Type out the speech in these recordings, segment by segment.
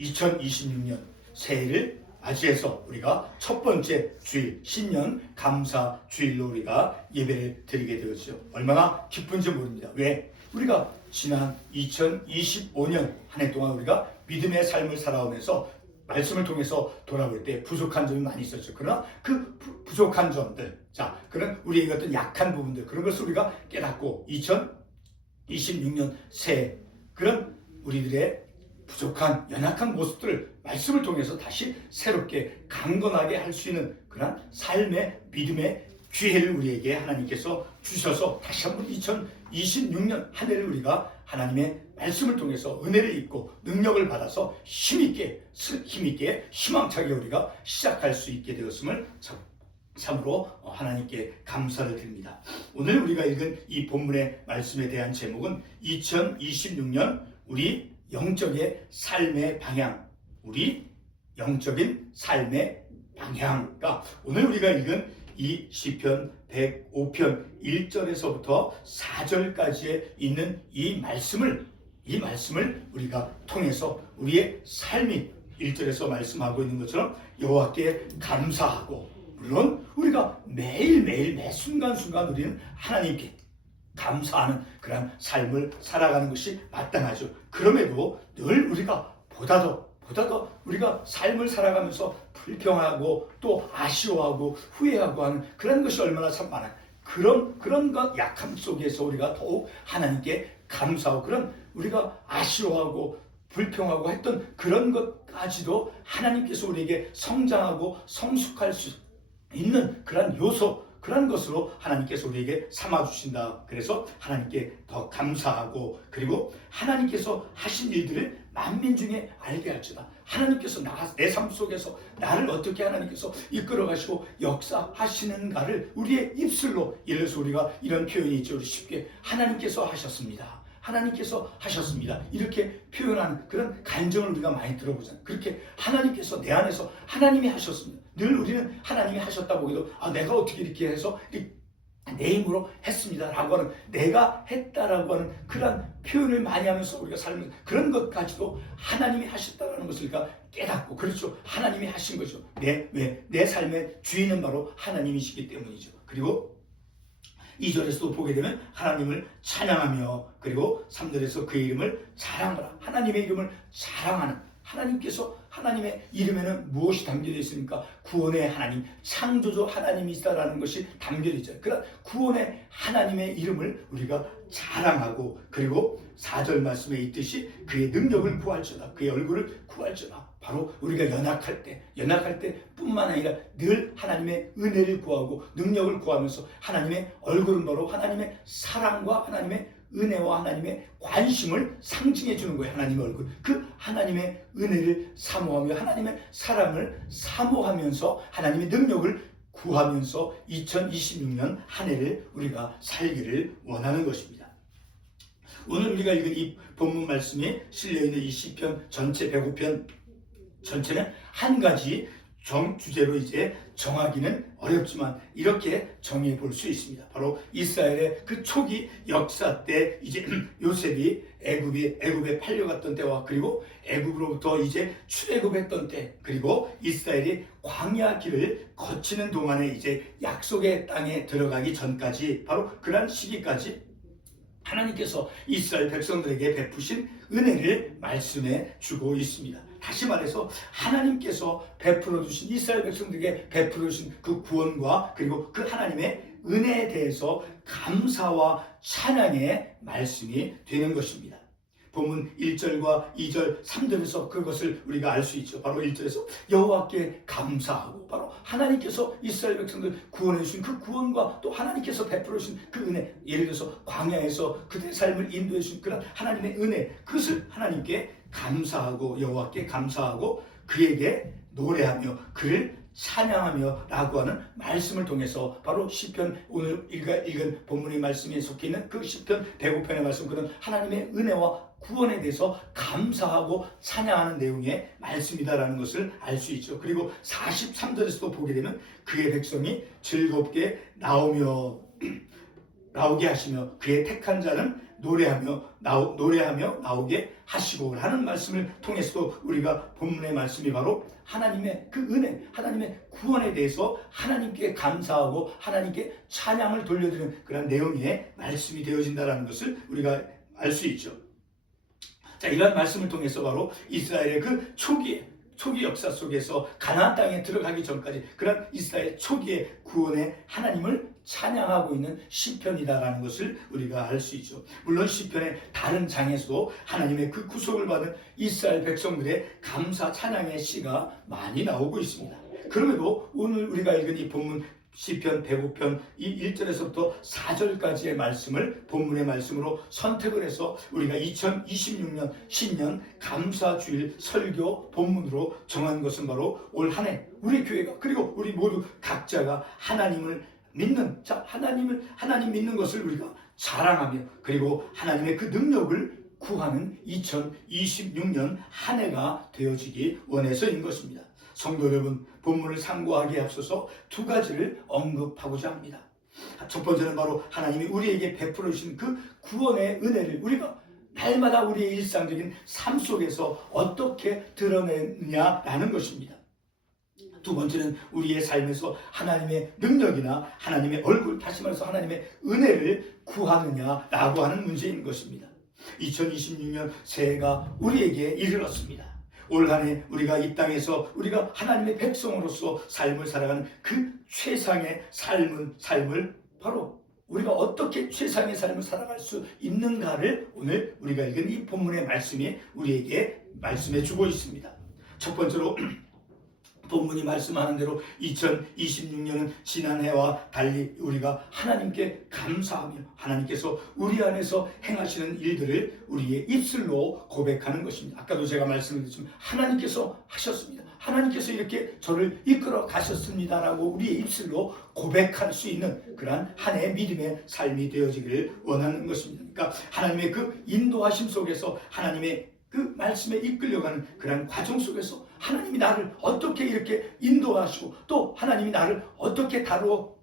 2026년 새해를 맞이해서 우리가 첫 번째 주일 신년 감사 주일로 우리가 예배를 드리게 되었죠. 얼마나 기쁜지 모릅니다. 왜? 우리가 지난 2025년 한 해 동안 우리가 믿음의 삶을 살아오면서 말씀을 통해서 돌아볼 때 부족한 점이 많이 있었죠. 그러나 그 부족한 점들, 그런 우리의 어떤 약한 부분들, 그런 것을 우리가 깨닫고 2026년 새해 그런 우리들의 부족한 연약한 모습들을 말씀을 통해서 다시 새롭게 강건하게 할 수 있는 그런 삶의 믿음의 기회를 우리에게 하나님께서 주셔서 다시 한번 2026년 한 해를 우리가 하나님의 말씀을 통해서 은혜를 입고 능력을 받아서 힘있게 희망차게 우리가 시작할 수 있게 되었음을 참으로 하나님께 감사를 드립니다. 오늘 우리가 읽은 이 본문의 말씀에 대한 제목은 2026년 우리 영적의 삶의 방향, 우리 영적인 삶의 방향. 오늘 우리가 읽은 이 시편 105편 1절에서부터 4절까지에 있는 이 말씀을 우리가 통해서 우리의 삶이 1절에서 말씀하고 있는 것처럼 여호와께 감사하고, 물론 우리가 매일매일 매 순간순간 우리는 하나님께 감사하는 그런 삶을 살아가는 것이 마땅하죠. 그럼에도 늘 우리가 보다 더 우리가 삶을 살아가면서 불평하고 또 아쉬워하고 후회하고 하는 그런 것이 얼마나 참 많아요. 그런 것 약함 속에서 우리가 더욱 하나님께 감사하고, 그런 우리가 아쉬워하고 불평하고 했던 그런 것까지도 하나님께서 우리에게 성장하고 성숙할 수 있는 그런 요소, 그런 것으로 하나님께서 우리에게 삼아주신다. 그래서 하나님께 더 감사하고, 그리고 하나님께서 하신 일들을 만민 중에 알게 할지다. 하나님께서 내 삶 속에서 나를 어떻게 하나님께서 이끌어 가시고 역사하시는가를 우리의 입술로, 예를 들어서 우리가 이런 표현이 있죠. 쉽게 하나님께서 하셨습니다. 하나님께서 하셨습니다. 이렇게 표현하는 그런 간증을 우리가 많이 들어보잖아요. 그렇게 하나님께서 내 안에서 하나님이 하셨습니다. 늘 우리는 하나님이 하셨다고 해도 내가 어떻게 이렇게 해서 내 힘으로 했습니다 라고 하는, 내가 했다라고 하는 그런 표현을 많이 하면서 우리가 살면서 그런 것까지도 하나님이 하셨다라는 것을 우리가 깨닫고, 그렇죠, 하나님이 하신 거죠. 내 삶의 주인은 바로 하나님이시기 때문이죠. 그리고 2절에서도 보게 되면 하나님을 찬양하며, 그리고 3절에서 그의 이름을 자랑하라. 하나님의 이름을 자랑하는, 하나님의 이름에는 무엇이 담겨져 있습니까? 구원의 하나님, 창조주 하나님이시다라는 것이 담겨져 있잖아요. 그런 구원의 하나님의 이름을 우리가 자랑하고, 그리고 4절 말씀에 있듯이 그의 능력을 구할지어다, 그의 얼굴을 구할지어다. 바로 우리가 연약할 때 뿐만 아니라 늘 하나님의 은혜를 구하고 능력을 구하면서 하나님의 얼굴은 바로 하나님의 사랑과 하나님의 은혜와 하나님의 관심을 상징해 주는 거예요. 하나님의 얼굴, 그 하나님의 은혜를 사모하며 하나님의 사랑을 사모하면서 하나님의 능력을 구하면서 2026년 한 해를 우리가 살기를 원하는 것입니다. 오늘 우리가 읽은 이 본문 말씀이 실려있는 이 시편 전체 105편 전체는 한 가지 주제로 이제 정하기는 어렵지만 이렇게 정의해 볼 수 있습니다. 바로 이스라엘의 그 초기 역사 때 이제 요셉이 애굽에 팔려갔던 때와, 그리고 애굽으로부터 이제 출애굽했던 때, 그리고 이스라엘이 광야 길을 거치는 동안에 이제 약속의 땅에 들어가기 전까지, 바로 그런 시기까지 하나님께서 이스라엘 백성들에게 베푸신 은혜를 말씀해 주고 있습니다. 다시 말해서 하나님께서 베풀어 주신, 이스라엘 백성들에게 베풀어 주신 그 구원과 그리고 그 하나님의 은혜에 대해서 감사와 찬양의 말씀이 되는 것입니다. 본문 1절과 2절, 3절에서 그것을 우리가 알 수 있죠. 바로 1절에서 여호와께 감사하고, 바로 하나님께서 이스라엘 백성들 구원해 주신 그 구원과 또 하나님께서 베풀어 주신 그 은혜, 예를 들어서 광야에서 그들의 삶을 인도해 주신 그런 하나님의 은혜, 그것을 하나님께 감사하고 여호와께 감사하고 그에게 노래하며 그를 찬양하며 라고 하는 말씀을 통해서, 바로 시편, 오늘 읽은 본문의 말씀에 속해 있는 그 시편 105편의 말씀, 그런 하나님의 은혜와 구원에 대해서 감사하고 찬양하는 내용의 말씀이다라는 것을 알 수 있죠. 그리고 43절에서도 보게 되면 그의 백성이 즐겁게 나오며 나오게 하시며 그의 택한 자는 노래하며 나오게 하시고 하는 말씀을 통해서 우리가 본문의 말씀이 바로 하나님의 그 은혜, 하나님의 구원에 대해서 하나님께 감사하고 하나님께 찬양을 돌려드리는 그런 내용의 말씀이 되어진다는 것을 우리가 알 수 있죠. 자, 이런 말씀을 통해서 바로 이스라엘의 그 초기 역사 속에서 가나안 땅에 들어가기 전까지 그런 이스라엘 초기의 구원의 하나님을 찬양하고 있는 시편이다라는 것을 우리가 알 수 있죠. 물론 시편의 다른 장에서도 하나님의 그 구속을 받은 이스라엘 백성들의 감사 찬양의 시가 많이 나오고 있습니다. 그럼에도 오늘 우리가 읽은 이 본문 시편 105편 이 1절에서부터 4절까지의 말씀을 본문의 말씀으로 선택을 해서 우리가 2026년 신년 감사주일 설교 본문으로 정한 것은 바로 올 한 해 우리 교회가 그리고 우리 모두 각자가 하나님을 믿는 하나님 믿는 것을 우리가 자랑하며 그리고 하나님의 그 능력을 구하는 2026년 한 해가 되어지기 원해서인 것입니다. 성도 여러분, 본문을 상고하기에 앞서서 두 가지를 언급하고자 합니다. 첫 번째는 바로 하나님이 우리에게 베풀어 주신 그 구원의 은혜를 우리가 날마다 우리의 일상적인 삶 속에서 어떻게 드러내느냐라는 것입니다. 두 번째는 우리의 삶에서 하나님의 능력이나 하나님의 얼굴, 다시 말해서 하나님의 은혜를 구하느냐라고 하는 문제인 것입니다. 2026년 새해가 우리에게 이르렀습니다. 올 한 해 우리가 이 땅에서 우리가 하나님의 백성으로서 삶을 살아가는 그 최상의 삶을 바로 우리가 어떻게 최상의 삶을 살아갈 수 있는가를 오늘 우리가 읽은 이 본문의 말씀이 우리에게 말씀해 주고 있습니다. 첫 번째로 본문이 말씀하는 대로 2026년은 지난해와 달리 우리가 하나님께 감사하며 하나님께서 우리 안에서 행하시는 일들을 우리의 입술로 고백하는 것입니다. 아까도 제가 말씀드렸지만 하나님께서 하셨습니다. 하나님께서 이렇게 저를 이끌어 가셨습니다라고 우리의 입술로 고백할 수 있는 그러한 한 해의 믿음의 삶이 되어지기를 원하는 것입니다. 그러니까 하나님의 그 인도하심 속에서 하나님의 그 말씀에 이끌려가는 그런 과정 속에서 하나님이 나를 어떻게 이렇게 인도하시고 또 하나님이 나를 어떻게 다루어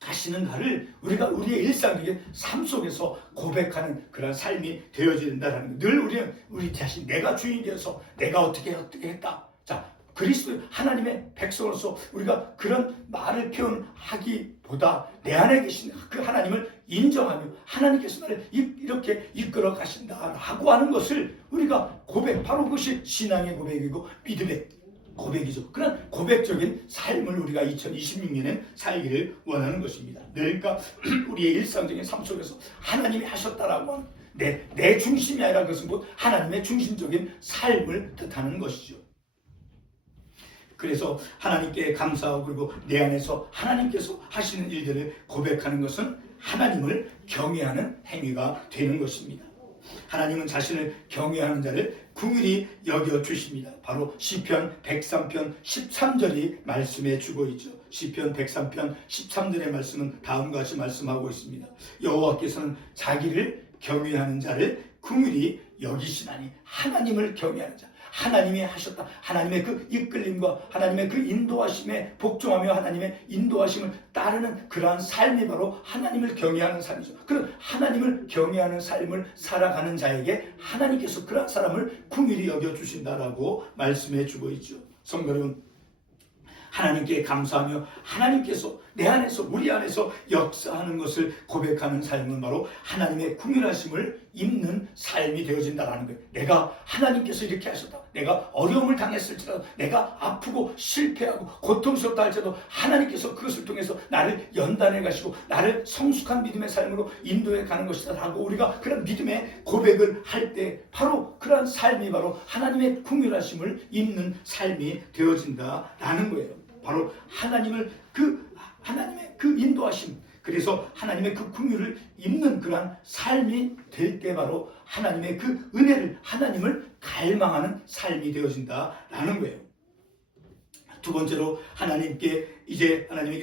가시는가를 우리가 우리의 일상적인 삶 속에서 고백하는 그런 삶이 되어진다는 늘 우리는 우리 자신 내가 주인이 되어서 내가 어떻게 했다. 자, 그리스도 하나님의 백성으로서 우리가 그런 말을 표현하기보다 내 안에 계신 그 하나님을 인정하며 하나님께서 나를 이렇게 이끌어 가신다라고 하는 것을 우리가 바로 그것이 신앙의 고백이고 믿음의 고백이죠. 그런 고백적인 삶을 우리가 2026년에 살기를 원하는 것입니다. 그러니까 우리의 일상적인 삶 속에서 하나님이 하셨다라고 하는 내 중심이 아니라 그것은 곧 하나님의 중심적인 삶을 뜻하는 것이죠. 그래서 하나님께 감사하고 그리고 내 안에서 하나님께서 하시는 일들을 고백하는 것은 하나님을 경외하는 행위가 되는 것입니다. 하나님은 자신을 경외하는 자를 긍휼히 여겨 주십니다. 바로 시편 103편 13절이 말씀해 주고 있죠. 시편 103편 13절의 말씀은 다음과 같이 말씀하고 있습니다. 여호와께서는 자기를 경외하는 자를 긍휼히 여기시나니 하나님을 경외하는 자 하나님이 하셨다. 하나님의 그 이끌림과 하나님의 그 인도하심에 복종하며 하나님의 인도하심을 따르는 그러한 삶이 바로 하나님을 경외하는 삶이죠. 그런 하나님을 경외하는 삶을 살아가는 자에게 하나님께서 그러한 사람을 긍휼히 여겨주신다라고 말씀해 주고 있죠. 성도 여러분, 하나님께 감사하며 하나님께서 내 안에서 우리 안에서 역사하는 것을 고백하는 삶은 바로 하나님의 긍휼하심을 입는 삶이 되어진다라는 거예요. 내가 하나님께서 이렇게 하셨다. 내가 어려움을 당했을지라도 내가 아프고 실패하고 고통스럽다 할지라도 하나님께서 그것을 통해서 나를 연단해 가시고 나를 성숙한 믿음의 삶으로 인도해 가는 것이다 라고 우리가 그런 믿음의 고백을 할 때 바로 그런 삶이 바로 하나님의 긍휼하심을 입는 삶이 되어진다라는 거예요. 바로 하나님의 그 인도하심, 그래서 하나님의 그 긍휼을 입는 그러한 삶이 될 때 바로 하나님의 그 은혜를 하나님을 갈망하는 삶이 되어진다라는 거예요. 두 번째로 하나님께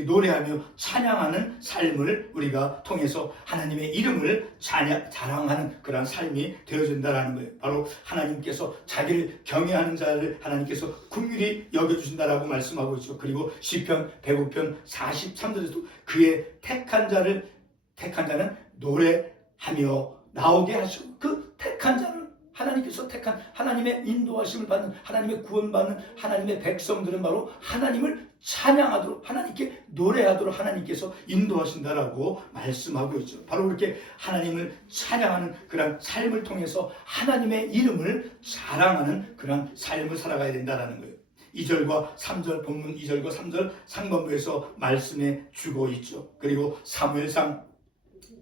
노래하며 찬양하는 삶을 우리가 통해서 하나님의 이름을 자랑하는 그런 삶이 되어진다라는 거예요. 바로 하나님께서 자기를 경외하는 자를 하나님께서 긍휼히 여겨주신다라고 말씀하고 있죠. 그리고 시편 105편 43절에도 그의 택한 자는 노래하며 나오게 하시고 그 택한 자를 하나님께서 택한 하나님의 인도하심을 받는 하나님의 구원받는 하나님의 백성들은 바로 하나님을 찬양하도록 하나님께 노래하도록 하나님께서 인도하신다라고 말씀하고 있죠. 바로 그렇게 하나님을 찬양하는 그런 삶을 통해서 하나님의 이름을 자랑하는 그런 삶을 살아가야 된다는 거예요. 2절과 3절 본문 2절과 3절 상반부에서 말씀해 주고 있죠. 그리고 사무엘상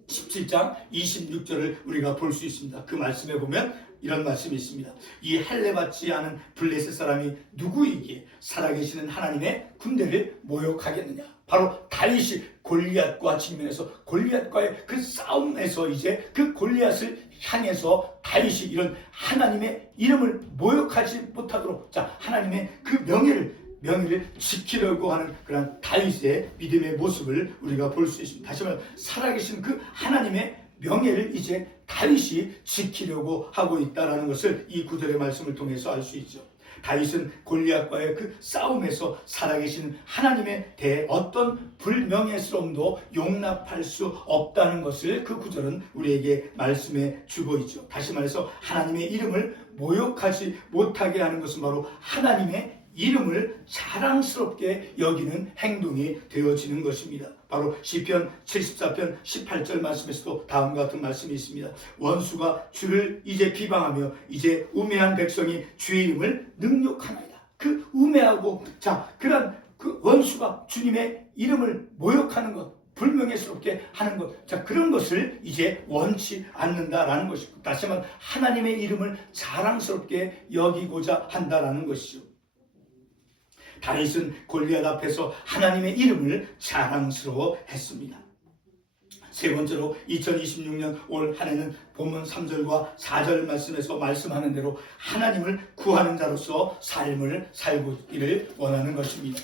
17장 26절을 우리가 볼 수 있습니다. 그 말씀에 보면 이런 말씀이 있습니다. 이 할례받지 않은 블레셋 사람이 누구이기에 살아계시는 하나님의 군대를 모욕하겠느냐. 바로 다윗이 골리앗과 직면해서 골리앗과의 그 싸움에서 이제 그 골리앗을 향해서 다윗이 이런 하나님의 이름을 모욕하지 못하도록 자 하나님의 그 명예를 지키려고 하는 그런 다윗의 믿음의 모습을 우리가 볼 수 있습니다. 다시 말해 살아계신 그 하나님의 명예를 이제 다윗이 지키려고 하고 있다는 것을 이 구절의 말씀을 통해서 알 수 있죠. 다윗은 골리앗과의 그 싸움에서 살아계신 하나님에 대해 어떤 불명예스러움도 용납할 수 없다는 것을 그 구절은 우리에게 말씀해 주고 있죠. 다시 말해서 하나님의 이름을 모욕하지 못하게 하는 것은 바로 하나님의 이름을 자랑스럽게 여기는 행동이 되어지는 것입니다. 바로 시편 74편 18절 말씀에서도 다음과 같은 말씀이 있습니다. 원수가 주를 이제 비방하며 이제 우매한 백성이 주의 이름을 능욕하나이다. 그 우매하고 그런 그 원수가 주님의 이름을 모욕하는 것, 불명예스럽게 하는 것, 그런 것을 이제 원치 않는다라는 것이고, 다시 말하면 하나님의 이름을 자랑스럽게 여기고자 한다라는 것이죠. 다윗은 골리앗 앞에서 하나님의 이름을 자랑스러워했습니다. 세 번째로 2026년 올 한 해는 본문 3절과 4절 말씀에서 말씀하는 대로 하나님을 구하는 자로서 삶을 살기를 원하는 것입니다.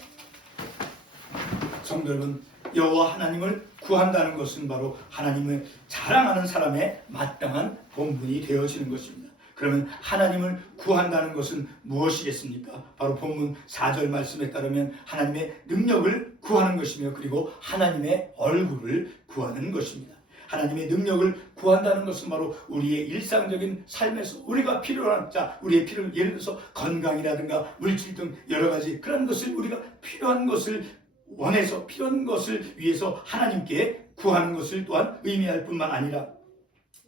성도 여러분, 여호와 하나님을 구한다는 것은 바로 하나님을 자랑하는 사람의 마땅한 본분이 되어지는 것입니다. 그러면 하나님을 구한다는 것은 무엇이겠습니까? 바로 본문 4절 말씀에 따르면 하나님의 능력을 구하는 것이며 그리고 하나님의 얼굴을 구하는 것입니다. 하나님의 능력을 구한다는 것은 바로 우리의 일상적인 삶에서 우리가 필요한 우리의 필요를 예를 들어서 건강이라든가 물질 등 여러 가지 그런 것을 우리가 필요한 것을 원해서 필요한 것을 위해서 하나님께 구하는 것을 또한 의미할 뿐만 아니라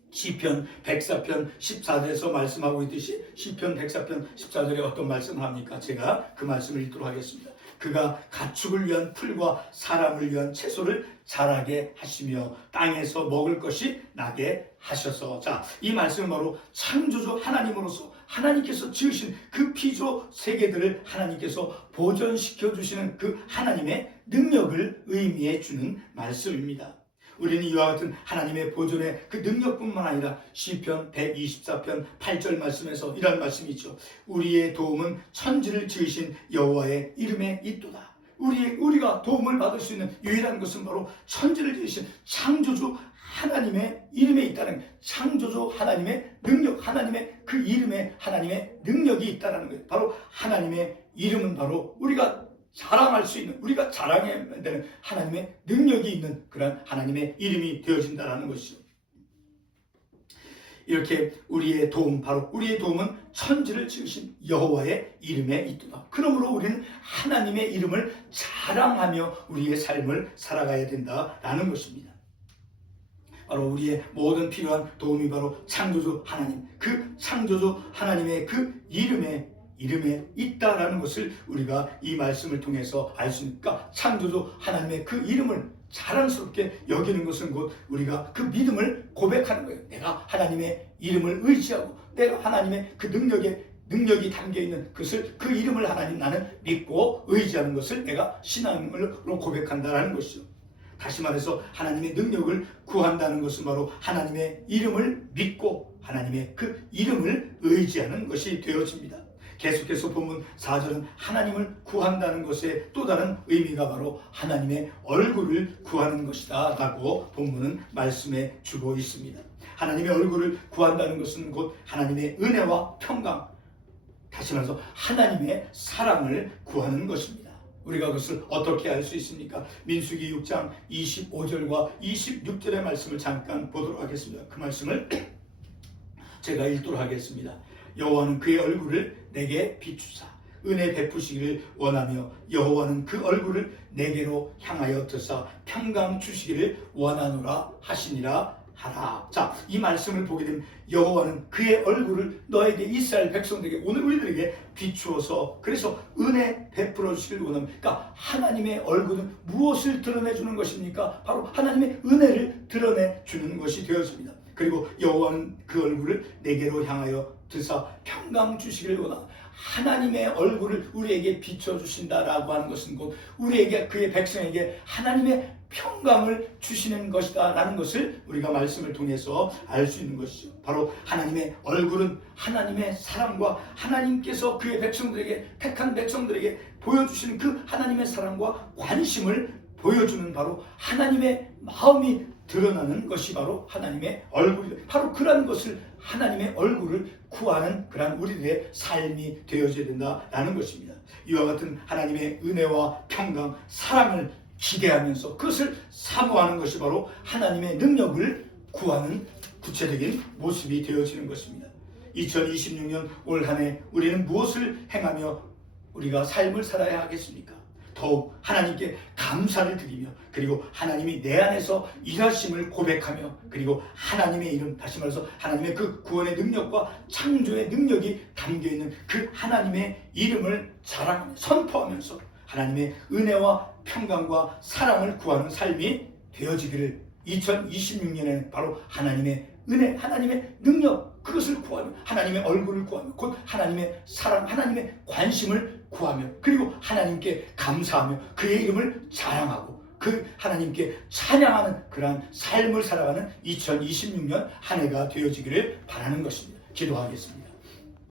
시편 104편 14절에서 말씀하고 있듯이 시편 104편 14절에 어떤 말씀을 합니까? 제가 그 말씀을 읽도록 하겠습니다. 그가 가축을 위한 풀과 사람을 위한 채소를 자라게 하시며 땅에서 먹을 것이 나게 하셔서 이 말씀은 바로 창조주 하나님으로서 하나님께서 지으신 그 피조 세계들을 하나님께서 보존시켜 주시는 그 하나님의 능력을 의미해 주는 말씀입니다. 우리는 이와 같은 하나님의 보존의 그 능력뿐만 아니라 시편 124편 8절 말씀에서 이런 말씀이 있죠. 우리의 도움은 천지를 지으신 여호와의 이름에 있도다. 우리가 도움을 받을 수 있는 유일한 것은 바로 천지를 지으신 창조주 하나님의 이름에 있다는 창조주 하나님의 능력, 하나님의 그 이름에 하나님의 능력이 있다는 거예요. 바로 하나님의 이름은 바로 우리가 자랑할 수 있는, 우리가 자랑해야 되는 하나님의 능력이 있는 그런 하나님의 이름이 되어진다는 것이죠. 이렇게 우리의 도움, 바로 우리의 도움은 천지를 지으신 여호와의 이름에 있도다. 그러므로 우리는 하나님의 이름을 자랑하며 우리의 삶을 살아가야 된다라는 것입니다. 바로 우리의 모든 필요한 도움이 바로 창조주 하나님, 그 창조주 하나님의 그 이름에 있다라는 것을 우리가 이 말씀을 통해서 알 수 있으니까 창조주 하나님의 그 이름을 자랑스럽게 여기는 것은 곧 우리가 그 믿음을 고백하는 거예요. 내가 하나님의 이름을 의지하고 내가 하나님의 그 능력이 담겨있는 것을 그 이름을 하나님 나는 믿고 의지하는 것을 내가 신앙으로 고백한다는 것이죠. 다시 말해서 하나님의 능력을 구한다는 것은 바로 하나님의 이름을 믿고 하나님의 그 이름을 의지하는 것이 되어집니다. 계속해서 본문 4절은 하나님을 구한다는 것의 또 다른 의미가 바로 하나님의 얼굴을 구하는 것이다 라고 본문은 말씀해 주고 있습니다. 하나님의 얼굴을 구한다는 것은 곧 하나님의 은혜와 평강, 다시 말해서 하나님의 사랑을 구하는 것입니다. 우리가 그것을 어떻게 알 수 있습니까? 민수기 6장 25절과 26절의 말씀을 잠깐 보도록 하겠습니다. 그 말씀을 제가 읽도록 하겠습니다. 여호와는 그의 얼굴을 내게 비추사 은혜 베푸시기를 원하며 여호와는 그 얼굴을 내게로 향하여 드사 평강 주시기를 원하노라 하시니라 하라. 자, 이 말씀을 보게 되면 여호와는 그의 얼굴을 너에게 이스라엘 백성들에게 오늘 우리들에게 비추어서 그래서 은혜 베풀어 주시기를 원합니다. 그러니까 하나님의 얼굴은 무엇을 드러내 주는 것입니까? 바로 하나님의 은혜를 드러내 주는 것이 되었습니다. 그리고 여호와는 그 얼굴을 내게로 향하여 드사 평강 주시기를 원합니다. 하나님의 얼굴을 우리에게 비춰주신다라고 하는 것은 곧 우리에게 그의 백성에게 하나님의 평강을 주시는 것이다 라는 것을 우리가 말씀을 통해서 알 수 있는 것이죠. 바로 하나님의 얼굴은 하나님의 사랑과 하나님께서 그의 백성들에게 택한 백성들에게 보여주시는 그 하나님의 사랑과 관심을 보여주는 바로 하나님의 마음이 드러나는 것이 바로 하나님의 얼굴이다. 바로 그러한 것을 하나님의 얼굴을 구하는 그러한 우리들의 삶이 되어져야 된다라는 것입니다. 이와 같은 하나님의 은혜와 평강, 사랑을 기대하면서 그것을 사모하는 것이 바로 하나님의 능력을 구하는 구체적인 모습이 되어지는 것입니다. 2026년 올 한 해 우리는 무엇을 행하며 우리가 삶을 살아야 하겠습니까? 더욱 하나님께 감사를 드리며 그리고 하나님이 내 안에서 일하심을 고백하며 그리고 하나님의 이름, 다시 말해서 하나님의 그 구원의 능력과 창조의 능력이 담겨있는 그 하나님의 이름을 자랑하며 선포하면서 하나님의 은혜와 평강과 사랑을 구하는 삶이 되어지기를 2026년에는 바로 하나님의 은혜, 하나님의 능력 그것을 구하며 하나님의 얼굴을 구하며 곧 하나님의 사랑, 하나님의 관심을 구하며 그리고 하나님께 감사하며 그의 이름을 자랑하고 그 하나님께 찬양하는 그러한 삶을 살아가는 2026년 한 해가 되어지기를 바라는 것입니다. 기도하겠습니다.